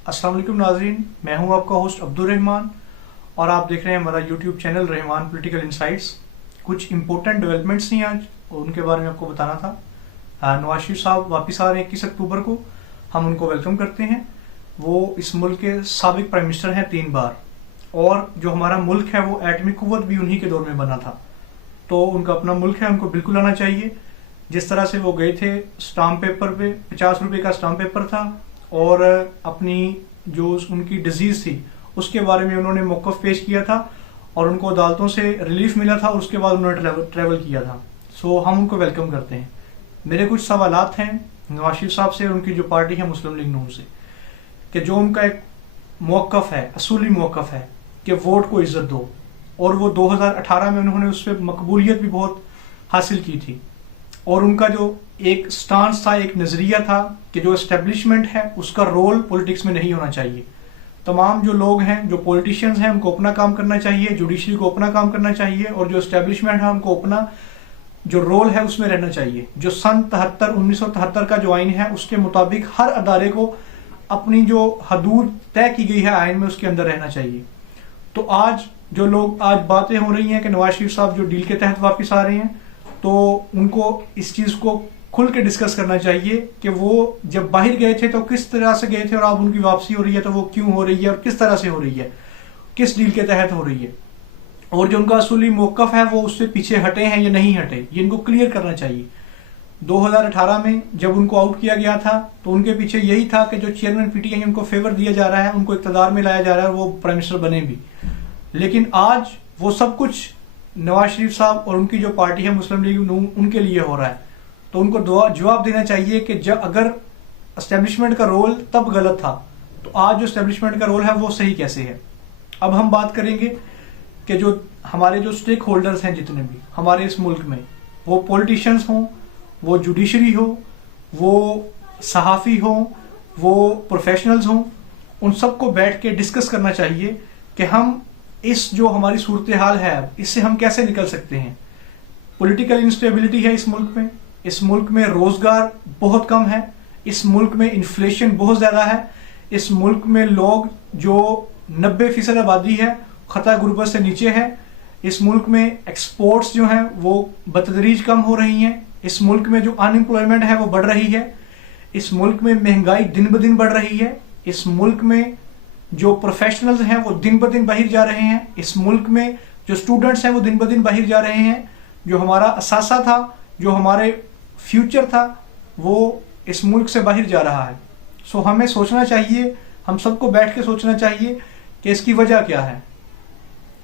अस्सलाम वालेकुम नाज़रीन, मैं हूं आपका होस्ट अब्दुल रहमान और आप देख रहे हैं हमारा YouTube channel Rahman political insights. कुछ इंपॉर्टेंट डेवलपमेंट्स नहीं आज और उनके बारे में आपको बताना था। नवाज शरीफ साहब वापस आ रहे हैं 21 अक्टूबर को। हम उनको वेलकम करते हैं। वो इस मुल्क के साबिक प्राइम मिनिस्टर हैं 3 बार और जो हमारा मुल्क है वो एटमी कुव्वत भी उन्हीं के दौर में बना था। तो उनका अपना मुल्क है, उनको बिल्कुल आना चाहिए। जिस तरह से वो गए थे, स्टाम्प पेपर पे 50 रुपए का स्टाम्प पेपर था और अपनी जो उनकी डिजीज थी उसके बारे में उन्होंने मौक़िफ़ पेश किया था और उनको अदालतों से रिलीफ मिला था और उसके बाद उन्होंने ट्रैवल किया था। सो हम उनको वेलकम करते हैं। मेरे कुछ सवालात हैं नवाज शरीफ साहब से और उनकी जो पार्टी है मुस्लिम लीग नून से, कि जो उनका एक मौक़िफ़ है, असूली मौक़िफ़ है कि वोट को इज्जत दो, और वो 2018 में उन्होंने उस पर मकबूलियत भी बहुत हासिल की थी। और उनका जो एक स्टांस था, एक नज़रिया था कि जो एस्टेब्लिशमेंट है उसका रोल पॉलिटिक्स में नहीं होना चाहिए। तमाम जो लोग हैं, जो पॉलिटिशियंस हैं, उनको अपना काम करना चाहिए, जुडिशरी को अपना काम करना चाहिए और जो एस्टेब्लिशमेंट है उनको अपना जो रोल है उसमें रहना चाहिए। जो सन 1973 का जो आइन है उसके मुताबिक हर अदारे को अपनी जो हदूद तय की गई है आइन में उसके अंदर रहना चाहिए। तो आज जो लोग आज बातें हो रही हैं कि नवाज शरीफ साहब जो डील के तहत वापस आ रहे हैं, तो उनको इस चीज़ को खुल के डिस्कस करना चाहिए कि वो जब बाहर गए थे तो किस तरह से गए थे और अब उनकी वापसी हो रही है तो वो क्यों हो रही है और किस तरह से हो रही है, किस डील के तहत हो रही है, और जो उनका असूली मौक़िफ़ है वो उससे पीछे हटे हैं या नहीं हटे, ये इनको क्लियर करना चाहिए। 2018 में जब उनको आउट किया गया था तो उनके पीछे यही था कि जो चेयरमैन पीटीआई उनको फेवर दिया जा रहा है, उनको इक़्तिदार में लाया जा रहा है और वो प्राइम मिनिस्टर बने भी। लेकिन आज वो सब कुछ नवाज शरीफ साहब और उनकी जो पार्टी है मुस्लिम लीग नून उनके लिए हो रहा है। तो उनको जवाब देना चाहिए कि जब अगर एस्टेब्लिशमेंट का रोल तब गलत था तो आज जो एस्टेब्लिशमेंट का रोल है वो सही कैसे है। अब हम बात करेंगे कि जो हमारे जो स्टेक होल्डर्स हैं जितने भी हमारे इस मुल्क में, वो पॉलिटिशियंस हों, वो जुडिशरी हो, वो सहाफ़ी हो, वो प्रोफेशनल्स हों, उन सबको बैठ के डिस्कस करना चाहिए कि हम इस जो हमारी सूरत हाल है इससे हम कैसे निकल सकते हैं। पॉलिटिकल इंस्टेबिलिटी है इस मुल्क में, इस मुल्क में रोजगार बहुत कम है, इस मुल्क में इन्फ्लेशन बहुत ज़्यादा है, इस मुल्क में लोग जो 90% आबादी है खता गुर्बत से नीचे है, इस मुल्क में एक्सपोर्ट्स जो हैं वो बतदरीज कम हो रही हैं, इस मुल्क में जो अनएम्प्लॉयमेंट है वो बढ़ रही है, इस मुल्क में महंगाई दिन ब दिन बढ़ रही है, इस मुल्क में जो प्रोफेशनल्स हैं वो दिन ब दिन बाहर जा रहे हैं, इस मुल्क में जो स्टूडेंट्स हैं वो दिन ब दिन बाहर जा रहे हैं। जो हमारा असासा था, जो हमारे फ्यूचर था, वो इस मुल्क से बाहर जा रहा है। सो हमें सोचना चाहिए, हम सबको बैठ के सोचना चाहिए कि इसकी वजह क्या है।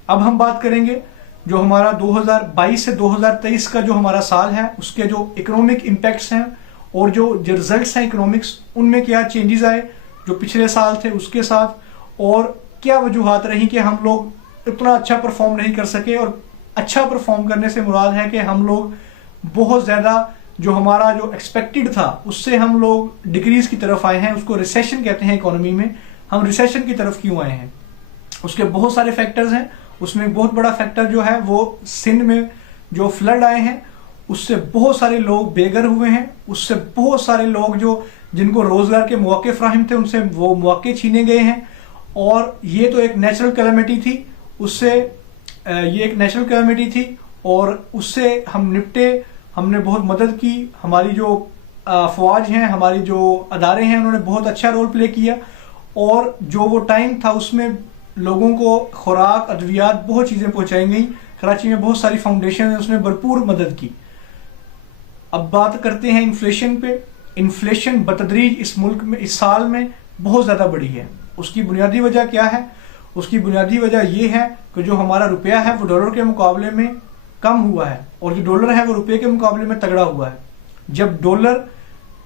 अब हम बात करेंगे जो हमारा 2022 से 2023 का जो हमारा साल है उसके जो इकोनॉमिक इम्पैक्ट्स हैं और जो रिजल्ट्स हैं इकोनॉमिक्स, उनमें क्या चेंजेस आए जो पिछले साल थे उसके साथ, और क्या वजूहात रही कि हम लोग इतना अच्छा परफॉर्म नहीं कर सके। और अच्छा परफॉर्म करने से मुराद है कि हम लोग बहुत ज़्यादा जो हमारा जो एक्सपेक्टेड था उससे हम लोग डिक्रीज की तरफ आए हैं, उसको रिसेशन कहते हैं इकोनॉमी में। हम रिसेशन की तरफ क्यों आए हैं, उसके बहुत सारे फैक्टर्स हैं। उसमें बहुत बड़ा फैक्टर जो है वो सिंध में जो फ्लड आए हैं उससे बहुत सारे लोग बेघर हुए हैं, उससे बहुत सारे लोग जो जिनको रोजगार के मौके फ्राहम थे उनसे वो मौके छीने गए हैं। और ये तो एक नेचुरल कैलेमिटी थी, उससे ये एक नेचुरल कैलेमिटी थी और उससे हम निपटे, हमने बहुत मदद की। हमारी जो अफवाज हैं, हमारी जो अदारे हैं, उन्होंने बहुत अच्छा रोल प्ले किया और जो वो टाइम था उसमें लोगों को खुराक, अद्वियात, बहुत चीज़ें पहुंचाई गई। कराची में बहुत सारी फाउंडेशन है, उसने भरपूर मदद की। अब बात करते हैं इन्फ्लेशन पे। इन्फ्लेशन बतदरीज इस मुल्क में इस साल में बहुत ज़्यादा बढ़ी है। उसकी बुनियादी वजह क्या है? उसकी बुनियादी वजह यह है कि जो हमारा रुपया है वो डॉलर के मुकाबले में कम हुआ है और जो डॉलर है वो रुपये के मुकाबले में तगड़ा हुआ है। जब डॉलर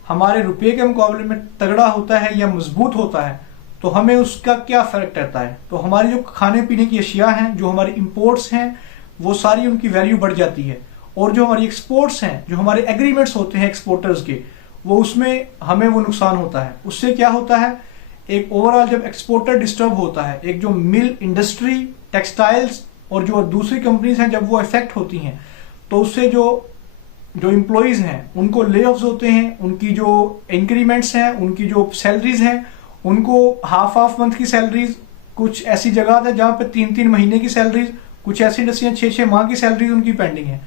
हमारे रुपये के मुकाबले में तगड़ा होता है या मजबूत होता है तो हमें उसका क्या फ़र्क रहता है? तो हमारी जो खाने पीने की अशिया हैं, जो हमारी इंपोर्ट्स हैं, वो सारी उनकी वैल्यू बढ़ जाती है। और जो हमारी एक्सपोर्ट्स हैं, जो हमारे एग्रीमेंट्स होते हैं एक्सपोर्टर्स के, वो उसमें हमें वो नुकसान होता है। उससे क्या होता है, एक ओवरऑल जब एक्सपोर्टर डिस्टर्ब होता है, एक जो मिल इंडस्ट्री, टेक्सटाइल्स और जो दूसरी कंपनीज हैं जब वो इफेक्ट होती हैं तो उससे जो एम्प्लॉयज़ हैं उनको ले ऑफ्स होते हैं, उनकी जो इंक्रीमेंट्स हैं, उनकी जो सैलरीज हैं उनको हाफ मंथ की सैलरीज, कुछ ऐसी जगह है जहां पे 3-3 महीने की सैलरीज, कुछ ऐसी इंडस्ट्रियां 6-6 माह की सैलरीज उनकी पेंडिंग है।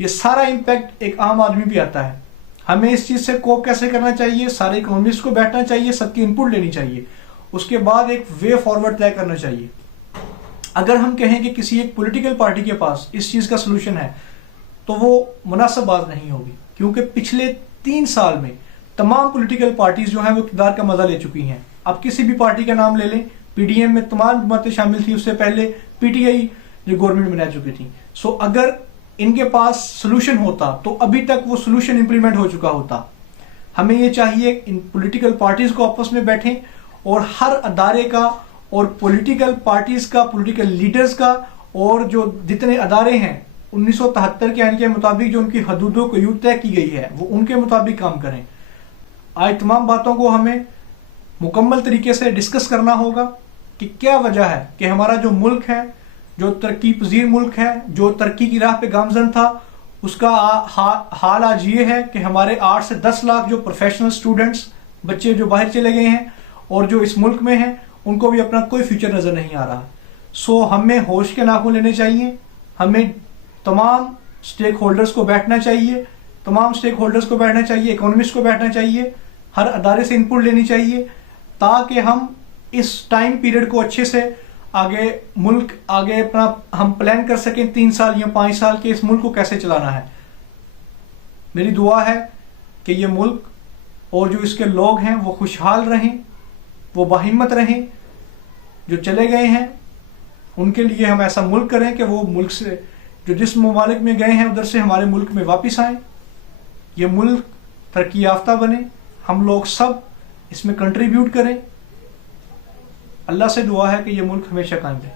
ये सारा इम्पैक्ट एक आम आदमी पे आता है। हमें इस चीज से कोप कैसे करना चाहिए, सारे इकोनॉमिस्ट को बैठना चाहिए, सबकी इनपुट लेनी चाहिए, उसके बाद एक वे फॉरवर्ड तय करना चाहिए। अगर हम कहें कि किसी एक पॉलिटिकल पार्टी के पास इस चीज का सोल्यूशन है तो वो मुनासिब बात नहीं होगी, क्योंकि पिछले 3 साल में तमाम पॉलिटिकल पार्टीज जो हैं वो इक़्तिदार का मजा ले चुकी हैं। अब किसी भी पार्टी का नाम ले लें, पीडीएम में तमाम जमातें शामिल थी, उससे पहले पीटीआई जो गवर्नमेंट में रह चुकी थी। सो अगर इनके पास सोल्यूशन होता तो अभी तक वो सोल्यूशन इंप्लीमेंट हो चुका होता। हमें ये चाहिए इन पॉलिटिकल पार्टीज को आपस में बैठें और हर अदारे का और पॉलिटिकल पार्टीज का, पॉलिटिकल लीडर्स का और जो जितने अदारे हैं 1973 के आइन के मुताबिक जो उनकी हदूदों को यूं तय की गई है वो उनके मुताबिक काम करें। आज तमाम बातों को हमें मुकम्मल तरीके से डिस्कस करना होगा कि क्या वजह है कि हमारा जो मुल्क है, जो तरक्की पजीर मुल्क है, जो तरक्की की राह पे गामजन था, उसका हाल आज ये है कि हमारे 8 से 10 लाख जो प्रोफेशनल स्टूडेंट्स, बच्चे जो बाहर चले गए हैं और जो इस मुल्क में हैं, उनको भी अपना कोई फ्यूचर नजर नहीं आ रहा। सो हमें होश के नाखून लेने चाहिए, हमें तमाम स्टेक होल्डर्स को बैठना चाहिए, इकोनॉमिस्ट को बैठना चाहिए, हर अदारे से इनपुट लेनी चाहिए, ताकि हम इस टाइम पीरियड को अच्छे से आगे अपना हम प्लान कर सकें। 3 साल या 5 साल के इस मुल्क को कैसे चलाना है। मेरी दुआ है कि ये मुल्क और जो इसके लोग हैं वो खुशहाल रहें, वो बाहिम्मत रहें। जो चले गए हैं उनके लिए हम ऐसा मुल्क करें कि वो मुल्क से, जो जिस ममालिक में गए हैं उधर से हमारे मुल्क में वापस आए, ये मुल्क तरक्की याफ्ता बने, हम लोग सब इसमें कंट्रीब्यूट करें। अल्लाह से दुआ है कि ये मुल्क हमेशा कायम रहे।